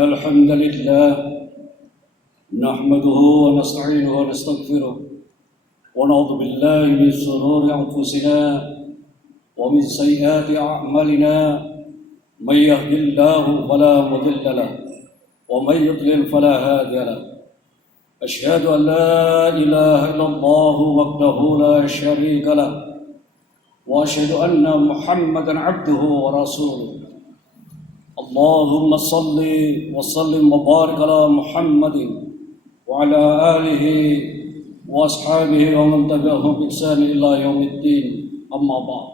إن الحمد لله نحمده ونستعينه ونستغفره ونعوذ بالله من شرور أنفسنا ومن سيئات أعمالنا من يهد الله فلا مضل له ومن يضلل فلا هادي له أشهد أن لا إله إلا الله وحده لا شريك له وأشهد أن محمدا عبده ورسوله اللهم صل وسلم وبارك على محمد وعلى آله وأصحابه ومن تبعهم بإحسان إلى يوم الدين أما بعد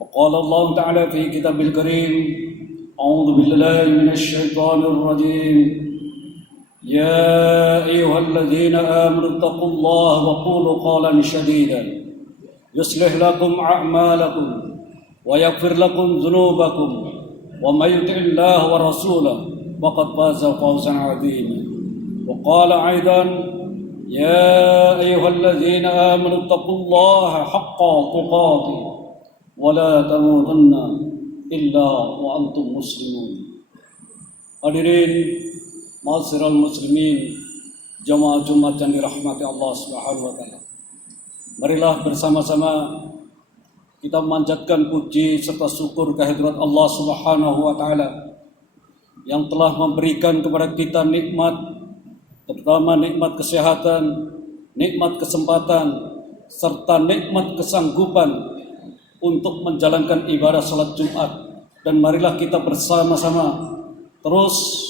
وقال الله تعالى في كتابه الكريم أعوذ بالله من الشيطان الرجيم يا أيها الذين آمنوا اتقوا الله وقولوا قولا سديدا يصلح لكم أعمالكم ويغفر لكم ذنوبكم ومن يطع الله ورسوله فقد فاز فوزا عظيما وقال أيضا يا أيها الذين آمنوا اتقوا الله حق تقاته ولا تموتن إلا وأنتم مسلمون. Hadirin ma'asyiral muslimin, jamaah Jumat yang dirahmati Allah Subhanahu wa taala. Marilah bersama-sama kita memanjatkan puji serta syukur kehadirat Allah Subhanahu wa taala yang telah memberikan kepada kita nikmat, terutama nikmat kesehatan, nikmat kesempatan, serta nikmat kesanggupan untuk menjalankan ibadah salat Jumat. Dan marilah kita bersama-sama terus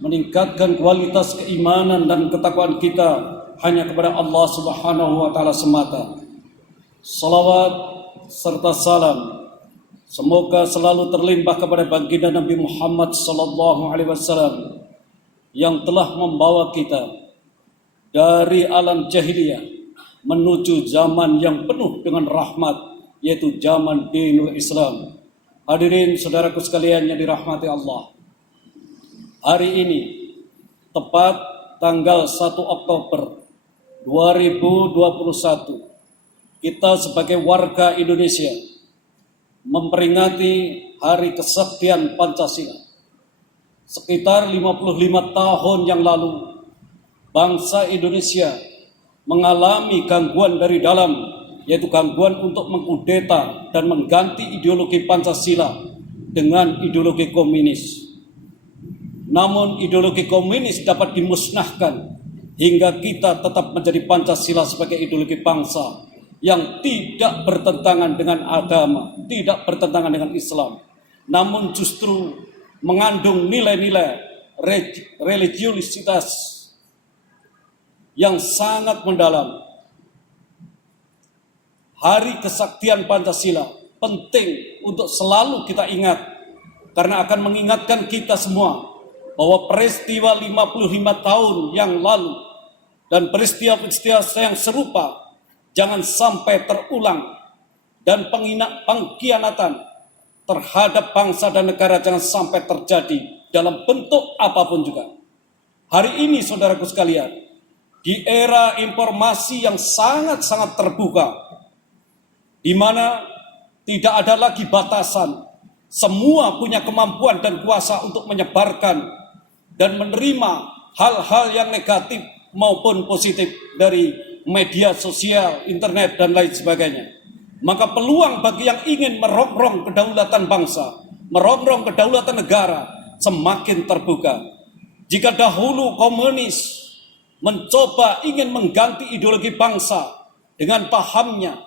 meningkatkan kualitas keimanan dan ketakwaan kita hanya kepada Allah Subhanahu wa taala semata. Salawat serta salam semoga selalu terlimpah kepada baginda Nabi Muhammad sallallahu alaihi wasallam yang telah membawa kita dari alam jahiliyah menuju zaman yang penuh dengan rahmat, yaitu zaman dinul Islam. Hadirin saudaraku sekalian yang dirahmati Allah, hari ini tepat tanggal 1 Oktober 2021 kita sebagai warga Indonesia memperingati Hari Kesaktian Pancasila. Sekitar 55 tahun yang lalu, bangsa Indonesia mengalami gangguan dari dalam, yaitu gangguan untuk mengkudeta dan mengganti ideologi Pancasila dengan ideologi komunis. Namun ideologi komunis dapat dimusnahkan hingga kita tetap menjadi Pancasila sebagai ideologi bangsa yang tidak bertentangan dengan agama, tidak bertentangan dengan Islam, namun justru mengandung nilai-nilai religiusitas yang sangat mendalam. Hari Kesaktian Pancasila penting untuk selalu kita ingat, karena akan mengingatkan kita semua bahwa peristiwa 55 tahun yang lalu dan peristiwa-peristiwa yang serupa jangan sampai terulang, dan pengkhianatan terhadap bangsa dan negara jangan sampai terjadi dalam bentuk apapun juga. Hari ini saudaraku sekalian, di era informasi yang sangat-sangat terbuka, di mana tidak ada lagi batasan, semua punya kemampuan dan kuasa untuk menyebarkan dan menerima hal-hal yang negatif maupun positif dari media sosial, internet, dan lain sebagainya. Maka peluang bagi yang ingin merongrong kedaulatan bangsa, merongrong kedaulatan negara semakin terbuka. Jika dahulu komunis mencoba ingin mengganti ideologi bangsa dengan pahamnya,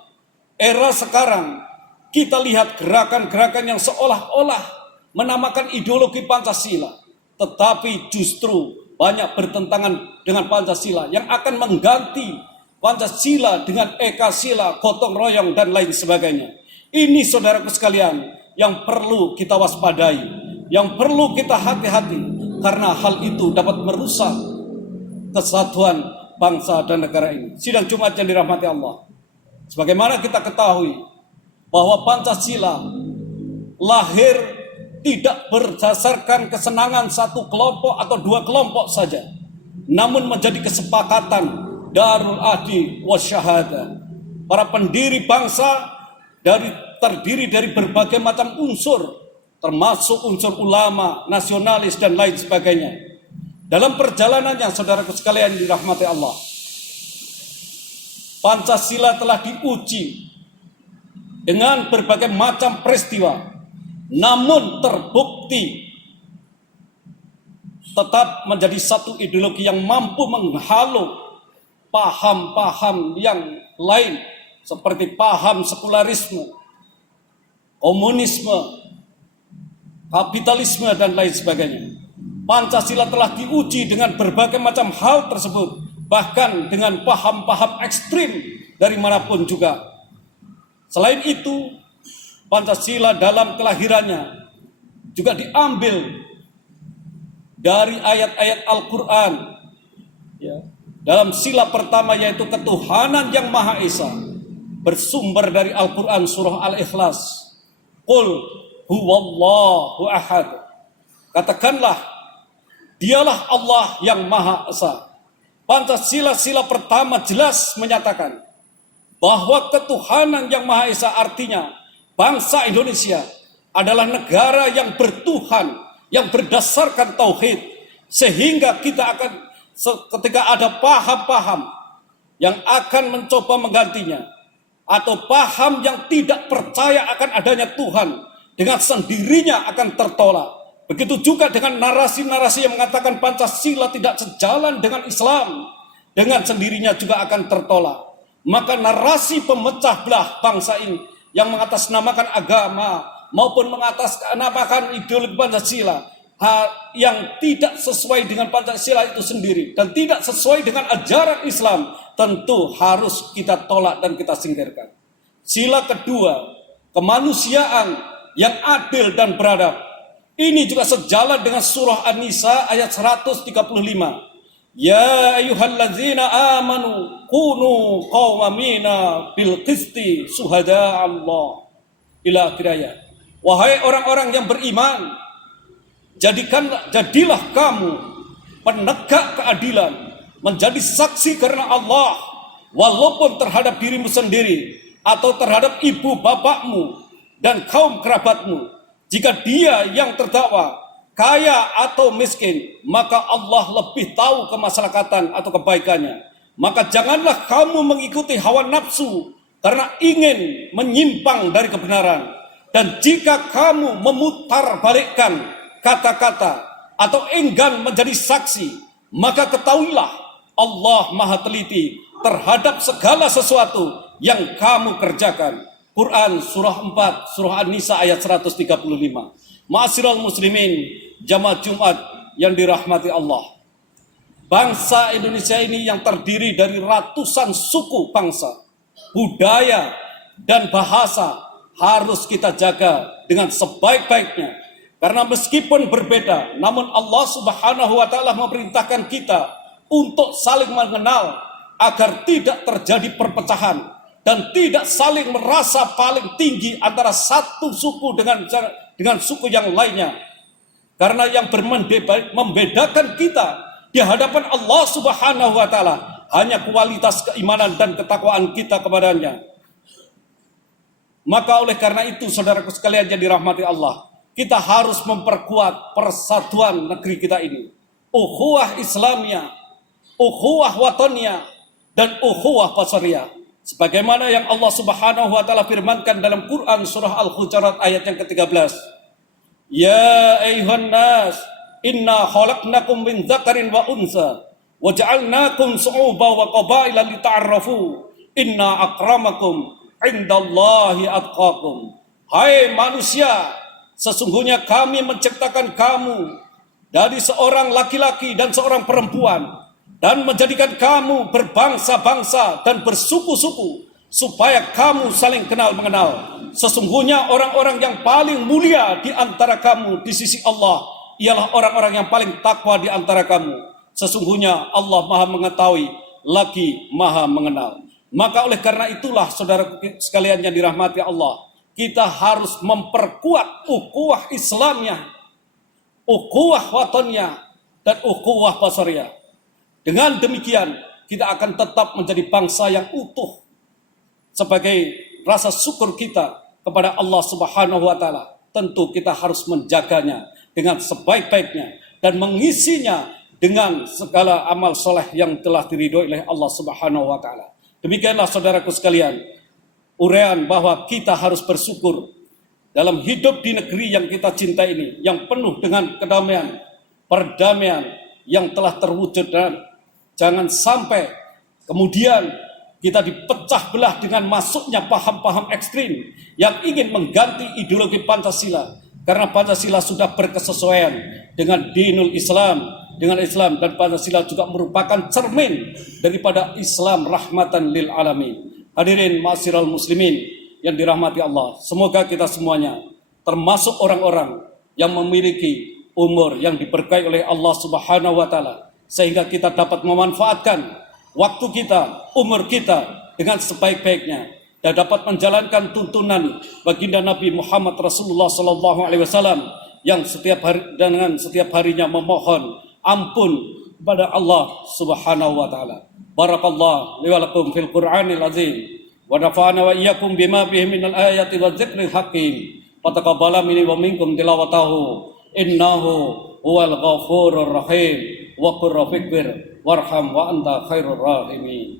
era sekarang kita lihat gerakan-gerakan yang seolah-olah menamakan ideologi Pancasila, tetapi justru banyak bertentangan dengan Pancasila yang akan mengganti Pancasila dengan Ekasila, gotong royong, dan lain sebagainya. Ini saudaraku sekalian yang perlu kita waspadai, yang perlu kita hati-hati, karena hal itu dapat merusak kesatuan bangsa dan negara ini. Sidang Jumat yang dirahmati Allah, sebagaimana kita ketahui bahwa Pancasila lahir tidak berdasarkan kesenangan satu kelompok atau dua kelompok saja, namun menjadi kesepakatan Darul Adli Wasyahada. Para pendiri bangsa terdiri dari berbagai macam unsur termasuk unsur ulama, nasionalis, dan lain sebagainya. Dalam perjalanannya, saudaraku sekalian dirahmati Allah, Pancasila telah diuji dengan berbagai macam peristiwa, namun terbukti tetap menjadi satu ideologi yang mampu menghalau paham-paham yang lain seperti paham sekularisme, komunisme, kapitalisme, dan lain sebagainya. Pancasila telah diuji dengan berbagai macam hal tersebut, bahkan dengan paham-paham ekstrim dari manapun juga. Selain itu, Pancasila dalam kelahirannya juga diambil dari ayat-ayat Al-Quran, ya, dalam sila pertama yaitu ketuhanan yang Maha Esa, bersumber dari Al-Quran surah Al-Ikhlas. Qul huwallahu ahad. Katakanlah, dialah Allah yang Maha Esa. Pancasila sila pertama jelas menyatakan bahwa ketuhanan yang Maha Esa artinya bangsa Indonesia adalah negara yang bertuhan, yang berdasarkan tauhid, sehingga kita akan ketika ada paham-paham yang akan mencoba menggantinya, atau paham yang tidak percaya akan adanya Tuhan, dengan sendirinya akan tertolak. Begitu juga dengan narasi-narasi yang mengatakan Pancasila tidak sejalan dengan Islam, dengan sendirinya juga akan tertolak. Maka narasi pemecah belah bangsa ini yang mengatasnamakan agama maupun mengatasnamakan ideologi Pancasila yang tidak sesuai dengan Pancasila itu sendiri dan tidak sesuai dengan ajaran Islam, tentu harus kita tolak dan kita singkirkan. Sila kedua, kemanusiaan yang adil dan beradab. Ini juga sejalan dengan surah An-Nisa ayat 135. Ya ayyuhallazina amanu kunu qawamina bil qisti suhada Allah. Ila akhir ayat. Wahai orang-orang yang beriman, jadilah kamu penegak keadilan, menjadi saksi karena Allah, walaupun terhadap dirimu sendiri atau terhadap ibu bapakmu dan kaum kerabatmu. Jika dia yang terdakwa kaya atau miskin, maka Allah lebih tahu kemaslahatan atau kebaikannya. Maka janganlah kamu mengikuti hawa nafsu karena ingin menyimpang dari kebenaran. Dan jika kamu memutarbalikkan kata-kata atau enggan menjadi saksi, maka ketahuilah Allah Maha teliti terhadap segala sesuatu yang kamu kerjakan. Quran surah 4, surah An-Nisa ayat 135. Ma'asyiral muslimin, jamaah Jumat yang dirahmati Allah. Bangsa Indonesia ini yang terdiri dari ratusan suku bangsa, budaya, dan bahasa harus kita jaga dengan sebaik-baiknya. Karena meskipun berbeda, namun Allah Subhanahu wa Ta'ala memerintahkan kita untuk saling mengenal agar tidak terjadi perpecahan dan tidak saling merasa paling tinggi antara satu suku dengan suku yang lainnya. Karena yang membedakan kita di hadapan Allah Subhanahu wa Ta'ala hanya kualitas keimanan dan ketakwaan kita kepadanya. Maka oleh karena itu, saudaraku sekalian yang dirahmati Allah, kita harus memperkuat persatuan negeri kita ini. Ukhuwah Islamiyah, ukhuwah wataniyah, dan ukhuwah basariyah. Sebagaimana yang Allah Subhanahu wa Ta'ala firmankan dalam Quran surah Al-Hujurat ayat yang ke-13. Ya ayuhan nas, inna khalaqnakum min dzakarin wa unsa wa ja'alnakum su'uban wa qabaila lita'arafu. Inna akramakum indallahi atqakum. Hai manusia, sesungguhnya kami menciptakan kamu dari seorang laki-laki dan seorang perempuan, dan menjadikan kamu berbangsa-bangsa dan bersuku-suku, supaya kamu saling kenal mengenal. Sesungguhnya orang-orang yang paling mulia di antara kamu di sisi Allah ialah orang-orang yang paling takwa di antara kamu. Sesungguhnya Allah Maha mengetahui lagi Maha mengenal. Maka oleh karena itulah, saudara sekalian yang dirahmati Allah, kita harus memperkuat ukhuwah Islamnya, ukhuwah wataniyah, dan ukhuwah basariyah. Dengan demikian, kita akan tetap menjadi bangsa yang utuh sebagai rasa syukur kita kepada Allah Subhanahu wa Ta'ala. tentu kita harus menjaganya dengan sebaik-baiknya dan mengisinya dengan segala amal soleh yang telah diridhoi oleh Allah Subhanahu wa taala. Demikianlah saudaraku sekalian, uraian bahwa kita harus bersyukur dalam hidup di negeri yang kita cintai ini, yang penuh dengan kedamaian, perdamaian yang telah terwujud, dan jangan sampai kemudian kita dipecah belah dengan masuknya paham-paham ekstrim yang ingin mengganti ideologi Pancasila, karena Pancasila sudah berkesesuaian dengan dinul Islam, dengan Islam, dan Pancasila juga merupakan cermin daripada Islam rahmatan lil alamin. Hadirin ma'asyiral muslimin yang dirahmati Allah, semoga kita semuanya termasuk orang-orang yang memiliki umur yang diberkahi oleh Allah Subhanahu wa taala, sehingga kita dapat memanfaatkan waktu kita, umur kita dengan sebaik-baiknya, dan dapat menjalankan tuntunan baginda Nabi Muhammad Rasulullah SAW yang setiap harinya memohon ampun kepada Allah Subhanahu wa taala. Barakallahu li wa lakum fil Qur'anil azim wa nafa'ana wa iyyakum bima fihi minal ayati wa dzikril hakim. Fataqabbala minni wa minkum tilawatahu innahu huwal ghafurur rahim wa qur rafiqbir warham wa anta khairur rahimin.